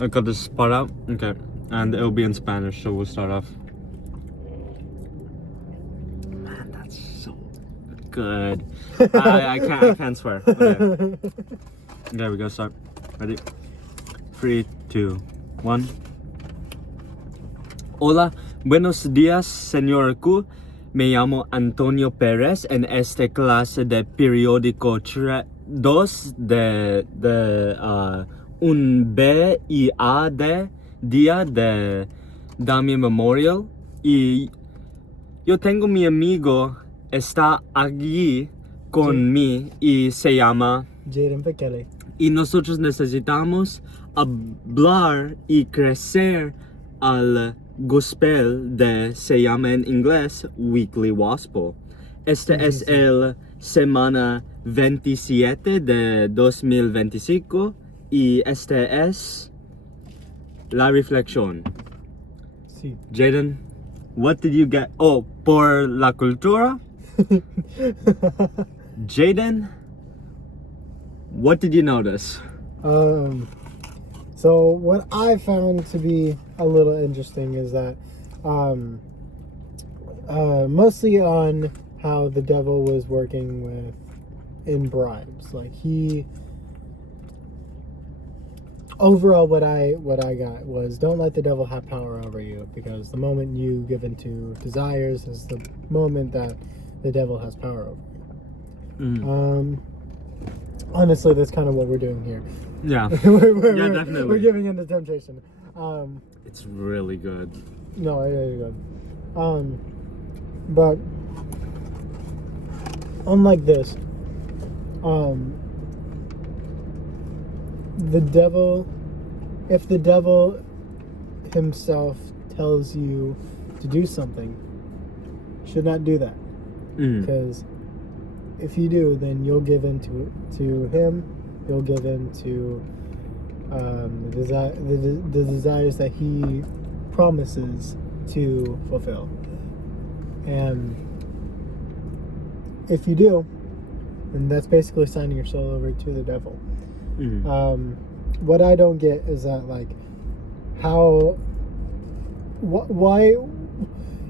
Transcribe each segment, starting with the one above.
I got this spot out. Okay. And it'll be in Spanish, so we'll start off. Man, that's so good. I can't swear. Okay. There we go, start. Ready? 3, 2, 1. Hola, buenos días, señor Q. Me llamo Antonio Pérez en esta clase de periódico 2 de un B y A de Día de Dami Memorial. Y yo tengo mi amigo, está allí con mí y se llama Jaden Bekele. y nosotros necesitamos hablar y crecer al gospel de, se llama en inglés, Weekly Gospel. Este es el semana 27 de 2025 y este es la reflexión. Sí. Jaden, what did you get? Oh, por la cultura? Jaden, what did you notice? So what I found to be a little interesting is that mostly on how the devil was working in bribes. Like overall what I got was, don't let the devil have power over you, because the moment you give into desires is the moment that the devil has power over you. Honestly, that's kind of what we're doing here. Yeah. we're Definitely. We're giving into temptation. It's really good. No, it is good. But unlike this, the devil, if the devil himself tells you to do something, you should not do that. Because if you do, then you'll give in to him. You'll give in to the desires that he promises to fulfill. And if you do, then that's basically signing your soul over to the devil. What I don't get is that, like, why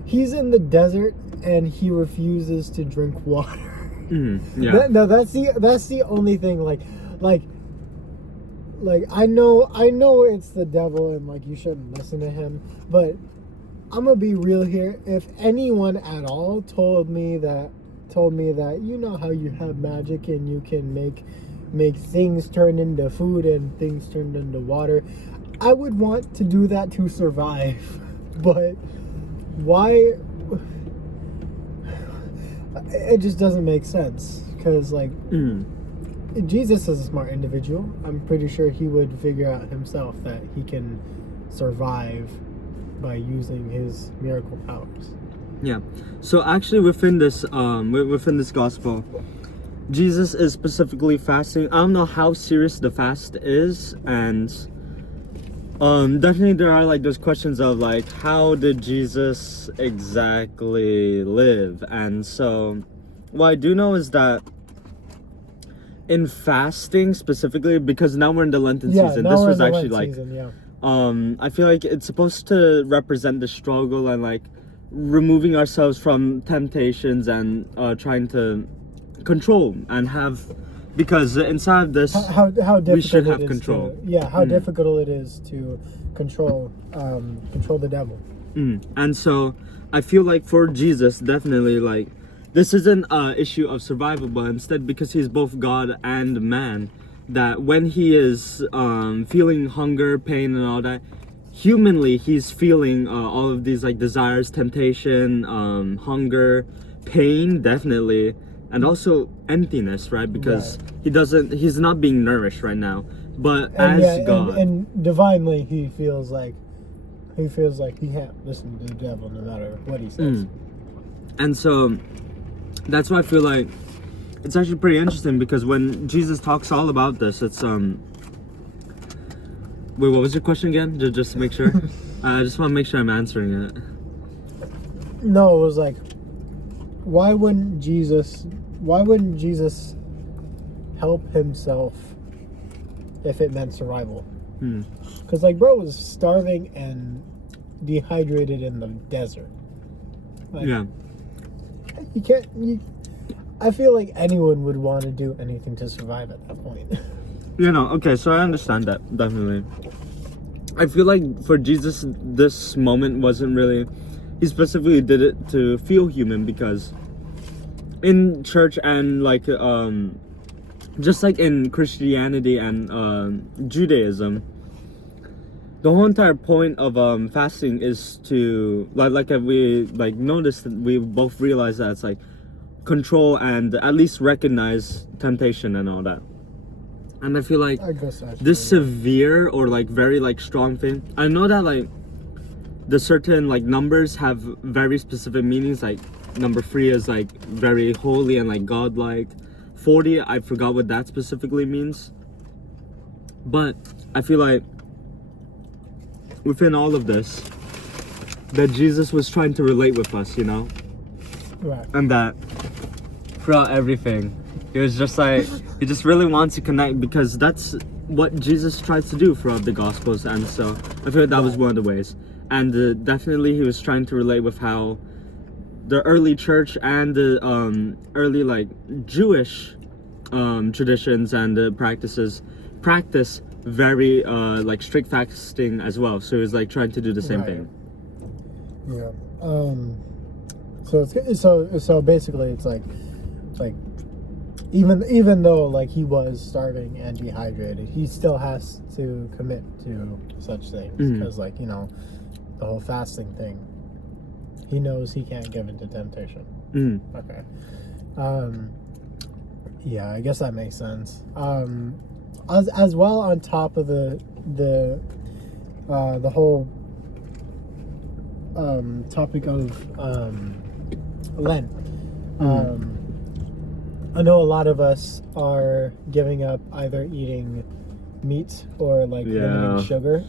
he's in the desert and he refuses to drink water. Yeah. No, that's the only thing. Like I know it's the devil and like you shouldn't listen to him, but I'm gonna be real here. If anyone at all told me that you know how you have magic and you can make things turn into food and things turn into water, I would want to do that to survive. But why? It just doesn't make sense, because like Jesus is a smart individual. I'm pretty sure he would figure out himself that he can survive by using his miracle powers. Yeah. So actually within this gospel, Jesus is specifically fasting. I don't know how serious the fast is, and definitely there are like those questions of like, how did Jesus exactly live? And so what I do know is that in fasting specifically, because now we're in the Lenten season, this was actually like I feel like it's supposed to represent the struggle and like removing ourselves from temptations and trying to control and have, because inside of this how difficult we should have it is control. How difficult it is to control the devil. And so I feel like for Jesus, definitely, like, this isn't an issue of survival, but instead, because he's both God and man, that when he is feeling hunger, pain, and all that, humanly he's feeling all of these like desires, temptation, hunger, pain, definitely, and also emptiness, right? Because he's not being nourished right now. But as God and divinely, he feels like he can't listen to the devil no matter what he says. And so that's why I feel like it's actually pretty interesting, because when Jesus talks all about this, it's wait, what was your question again? Just to make sure. I just want to make sure I'm answering it. No, it was like, why wouldn't Jesus help himself if it meant survival? Because like bro was starving and dehydrated in the desert. Like, Yeah. You can't. I feel like anyone would want to do anything to survive at that point. Okay, so I understand that, definitely. I feel like for Jesus, this moment wasn't really... He specifically did it to feel human, because in church and like just like in Christianity and Judaism, the whole entire point of fasting is to like we like noticed, we both realized that it's like control and at least recognize temptation and all that. And I feel like I guess that's this true. severe or like very like strong thing, I know that like the certain like numbers have very specific meanings. Like number 3 is like very holy and like godlike. 40, I forgot what that specifically means. But I feel like within all of this, that Jesus was trying to relate with us, Right. and that throughout everything, he was just like, he just really wants to connect, because that's what Jesus tries to do throughout the Gospels. And so I feel like that was one of the ways. And definitely he was trying to relate with how the early church and the early like Jewish traditions and practices practice very like strict fasting as well. So he was like trying to do the same thing. Yeah. So basically it's like even though like he was starving and dehydrated, he still has to commit to such things, because like the whole fasting thing, he knows he can't give into temptation. Okay. Yeah, I guess that makes sense. As well, on top of the whole topic of Lent, I know a lot of us are giving up either eating meat or like limiting sugar.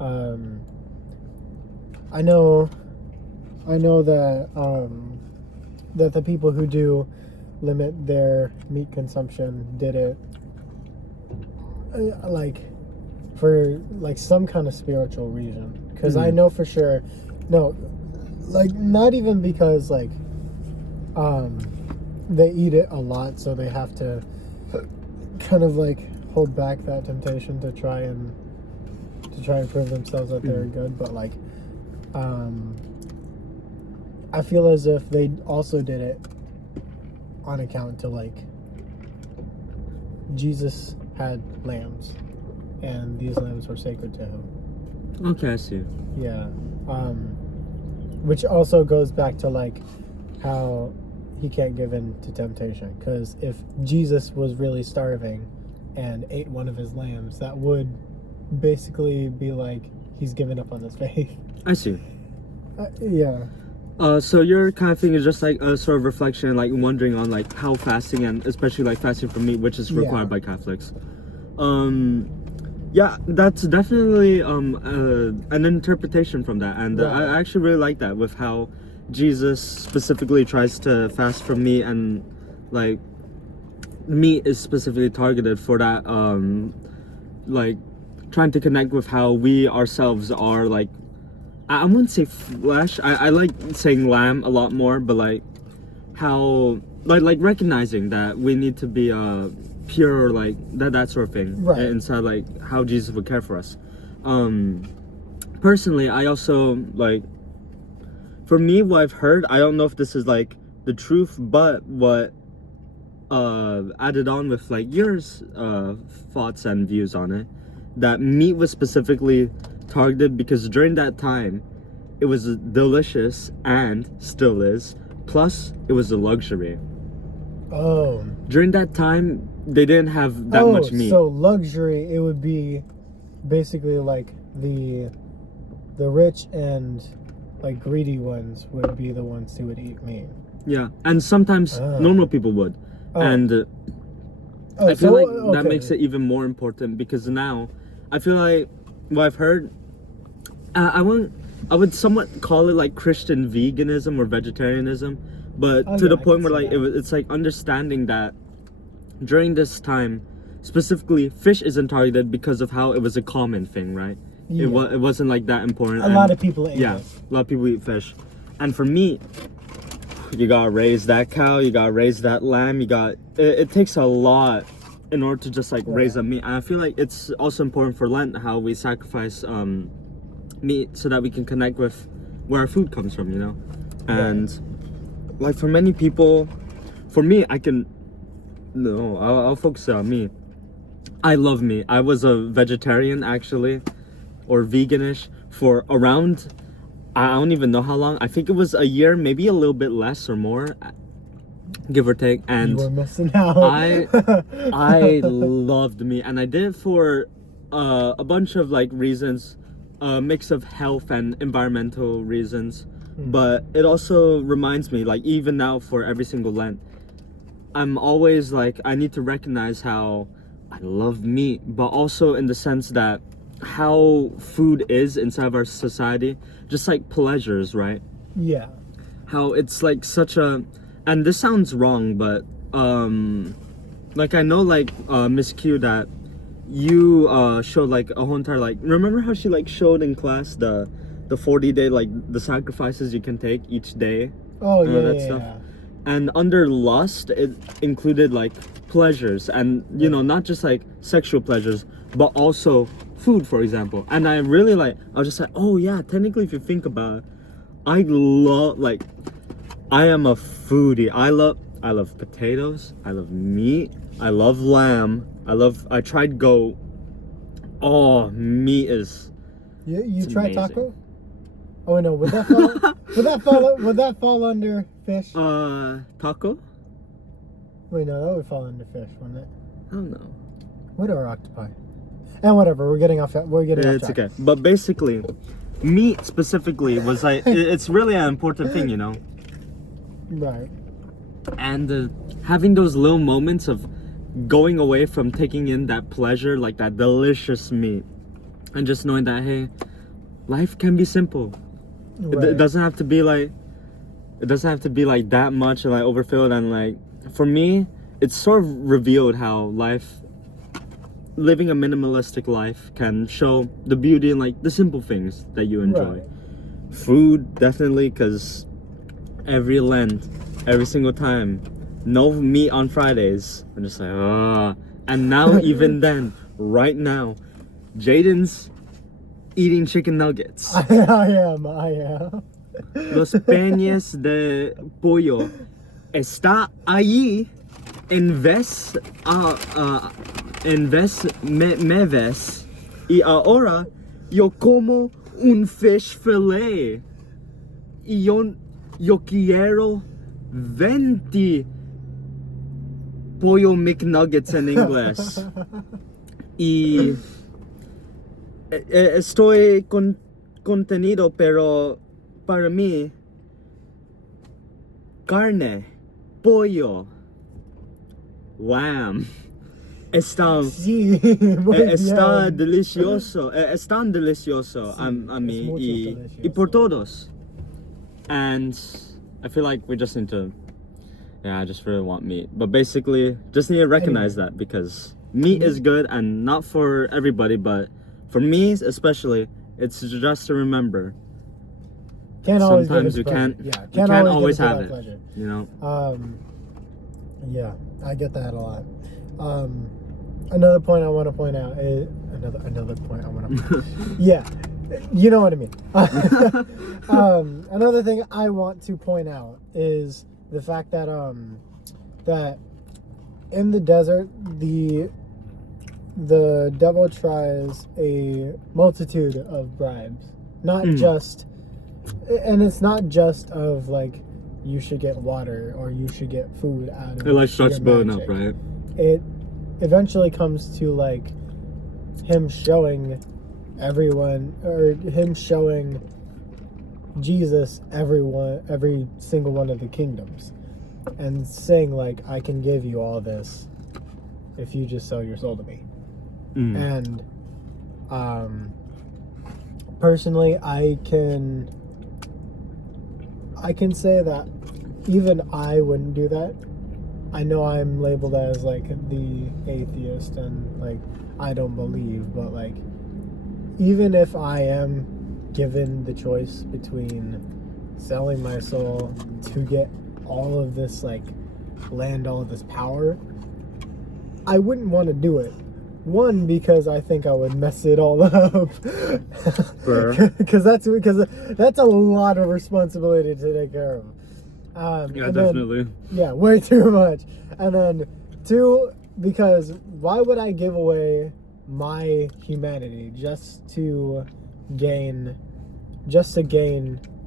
I know that that the people who do limit their meat consumption did it like for like some kind of spiritual reason, because I know for sure, no, like not even because like they eat it a lot, so they have to kind of like hold back that temptation to try and prove themselves that they're good, but like I feel as if they also did it on account to like Jesus had lambs, and these lambs were sacred to him. Okay, I see. Yeah. Which also goes back to like how he can't give in to temptation, because if Jesus was really starving and ate one of his lambs, that would basically be like he's given up on his faith. I see. Yeah. So your kind of thing is just like a sort of reflection, like wondering on like how fasting, and especially like fasting from meat, which is required by Catholics. Yeah, that's definitely an interpretation from that, and I actually really like that, with how Jesus specifically tries to fast from meat, and like meat is specifically targeted for that, like trying to connect with how we ourselves are like, I wouldn't say flesh. I like saying lamb a lot more, but like how like recognizing that we need to be pure, like that sort of thing, right? Inside like how Jesus would care for us. Personally, I also like, for me, what I've heard, I don't know if this is like the truth, but what added on with like your thoughts and views on it, that meat was specifically targeted because during that time it was delicious and still is, plus it was a luxury. During that time they didn't have that much meat. So luxury, it would be basically like the rich and like greedy ones would be the ones who would eat meat. Yeah, and sometimes normal people would. And I feel like that makes it even more important, because now I feel like what I've heard, I would somewhat call it like Christian veganism or vegetarianism, but to the point where like it's like understanding that during this time specifically fish isn't targeted because of how it was a common thing, right? Yeah. It wasn't like that important. A lot of people ate yeah, it. a lot of people eat fish. And for meat, you gotta raise that cow, you gotta raise that lamb, it takes a lot in order to just like raise a meat. And I feel like it's also important for Lent how we sacrifice meat so that we can connect with where our food comes from, you know? And like for many people, for me, I'll focus on me. I love meat. I was a vegetarian actually, or veganish for around, I don't even know how long. I think it was a year, maybe a little bit less or more, give or take. And you were missing out. I loved meat, and I did it for a bunch of like reasons, a mix of health and environmental reasons. But it also reminds me, like even now for every single Lent, I'm always like, I need to recognize how I love meat, but also in the sense that how food is inside of our society, just like pleasures, right? Yeah. How it's like such a, and this sounds wrong, but like I know like Miss Q that you showed like a whole entire, like, remember how she like showed in class the 40-day, like the sacrifices you can take each day? Oh yeah, that yeah, stuff. yeah. And under lust, it included like pleasures, and you know, not just like sexual pleasures, but also food, for example. And I really like, I was just like, oh yeah, technically if you think about it, I am a foodie. I love potatoes, I love meat, I love lamb, I tried goat. Oh, meat is, You it's tried amazing. taco? Oh no, would that fall under fish? Taco? Wait, no, that would fall under fish, wouldn't it? I don't know. What are octopi? And whatever, we're getting off It's track. okay. But basically, meat specifically was like, it's really an important thing, you know? Right. And having those little moments of going away from taking in that pleasure, like that delicious meat, and just knowing that, hey, life can be simple. Right. It doesn't have to be like that much and like overfilled. And like for me, it's sort of revealed how living a minimalistic life can show the beauty in like the simple things that you enjoy. Right. Food, definitely, because every Lent, every single time, no meat on Fridays. I'm just like, ah. And now, even then, right now, Jaden's eating chicken nuggets. I am. Los peñas de pollo está allí en vez me ves, y ahora yo como un fish fillet y yo quiero 20 pollo McNuggets en inglés y estoy contenido, pero para mí carne, pollo, lamb está Sí, muy está bien. delicioso, es tan delicioso a mí es mucho y delicioso. por todos. And I feel like we just need to, I just really want meat. But basically, just need to recognize that, because meat is good, and not for everybody, but for me especially, it's just to remember. Can't always Sometimes give you us can't, pleasure. you can't always give us have that it, pleasure. you know? Yeah, I get that a lot. Another point I want to point out is another point I want to. Yeah, you know what I mean. Another thing I want to point out is the fact that that in the desert the devil tries a multitude of bribes, not just, and it's not just of like you should get water or you should get food out of It like starts your building magic. up, right? It eventually comes to like him showing everyone, or him showing Jesus every single one of the kingdoms, and saying like, I can give you all this if you just sell your soul to me. And personally, I can say that even I wouldn't do that. I know I'm labeled as like the atheist and like I don't believe, but like even if I am given the choice between selling my soul to get all of this like land, all of this power, I wouldn't want to do it. One, because I think I would mess it all up. Because that's a lot of responsibility to take care of. Yeah, definitely. Yeah, way too much. And then two, because why would I give away my humanity just to gain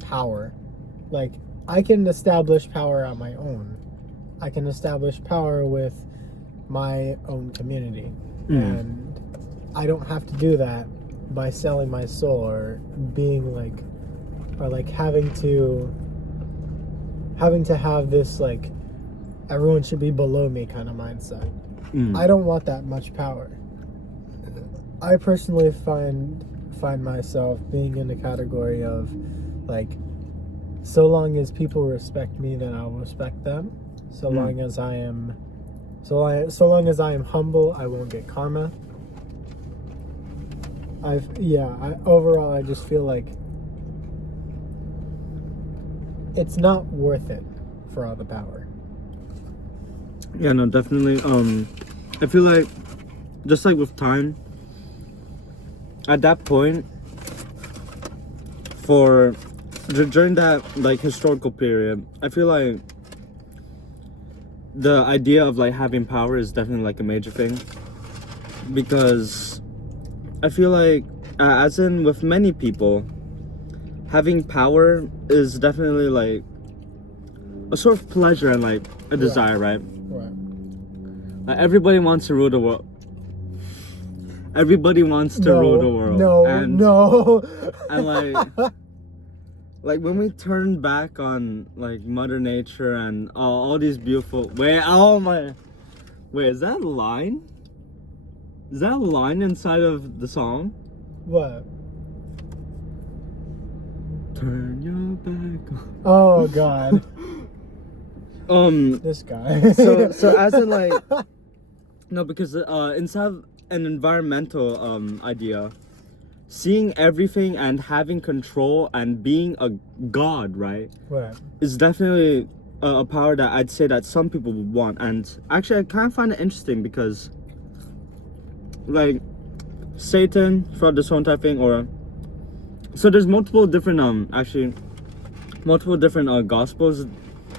power? Like, I can establish power on my own. I can establish power with my own community. And I don't have to do that by selling my soul or being like, or like having to have this like everyone should be below me kind of mindset. I don't want that much power. I personally find myself being in the category of like, so long as people respect me, then I'll respect them. So long as I am humble, I won't get karma. Overall I just feel like it's not worth it for all the power. Yeah, no, definitely. I feel like just like with time, at that point, during that like historical period, I feel like the idea of like having power is definitely like a major thing, because I feel like as in with many people, having power is definitely like a sort of pleasure and like a desire, right? Like everybody wants to rule the world. Everybody wants to rule the world. And like when we turn back on like Mother Nature and all these beautiful wait, is that a line? Is that a line inside of the song? What? Turn your back on. Oh God. This guy. so as in like no, because inside an environmental idea, seeing everything and having control and being a god, right? Right. Is definitely a power that I'd say that some people would want. And actually I kind of find it interesting because like Satan throughout this whole entire thing, or so there's multiple different gospels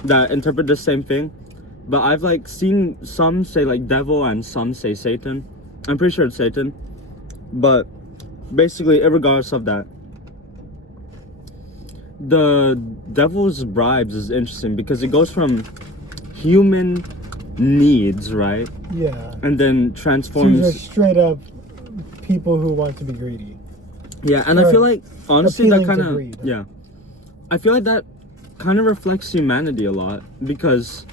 that interpret the same thing, but I've like seen some say like devil and some say Satan. I'm pretty sure it's Satan, but basically irregardless of that, the devil's bribes is interesting because it goes from human needs, right? Yeah. And then transforms to just straight up people who want to be greedy. Yeah, and I feel like honestly that kind of I feel like that kind of reflects humanity a lot, because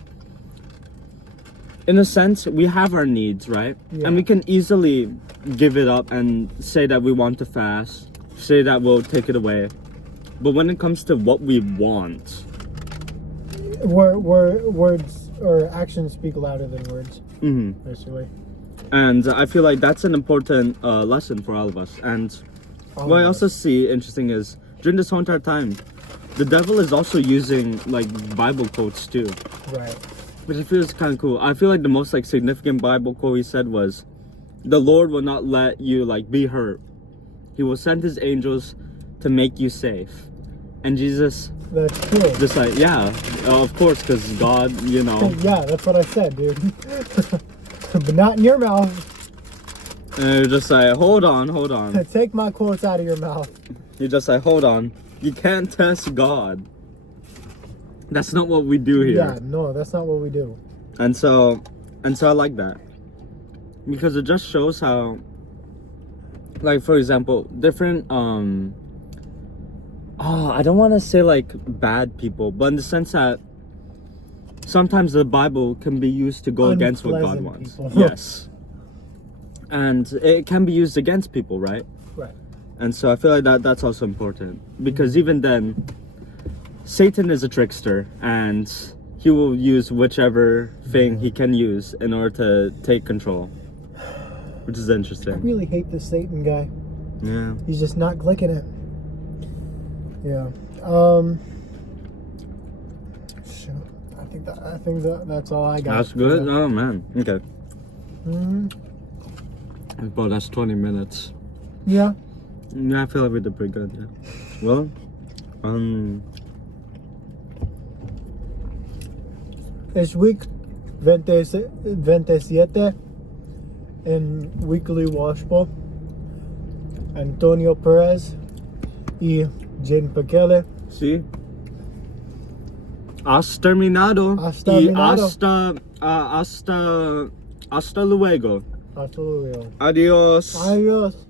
in a sense we have our needs, right? And we can easily give it up and say that we want to fast, say that we'll take it away, but when it comes to what we want, words or actions speak louder than words. Basically. And I feel like that's an important lesson for all of us. And what I also see interesting is during this whole entire time, the devil is also using like Bible quotes too. Right. Which I feel is kind of cool. I feel like the most like significant Bible quote he said was, "The Lord will not let you like be hurt. He will send his angels to make you safe." And Jesus, that's true. Just like, yeah, of course, because God, you know. Yeah, that's what I said, dude. But not in your mouth. And you're just like, hold on. Take my quotes out of your mouth. You're just like, hold on. You can't test God. That's not what we do here. Yeah, no, that's not what we do. And so I like that, because it just shows how, like, for example, different I don't want to say like bad people, but in the sense that sometimes the Bible can be used to go against what God wants. Yes. And it can be used against people, right? Right. And so I feel like that's also important, because even then, Satan is a trickster, and he will use whichever thing he can use in order to take control, which is I interesting. really hate this Satan guy. Yeah. He's just not clicking it. Yeah. Shoot. I think that's all I got. That's good. Oh man. Okay. Hmm. Well, that's 20 minutes. Yeah. Yeah, I feel like we did pretty good. Yeah. Well, Es week 27 en Weekly Washball. Antonio Perez y Jane Pekele. sí. Has terminado. Has Y terminado. hasta luego. Hasta luego. Adiós. Adiós.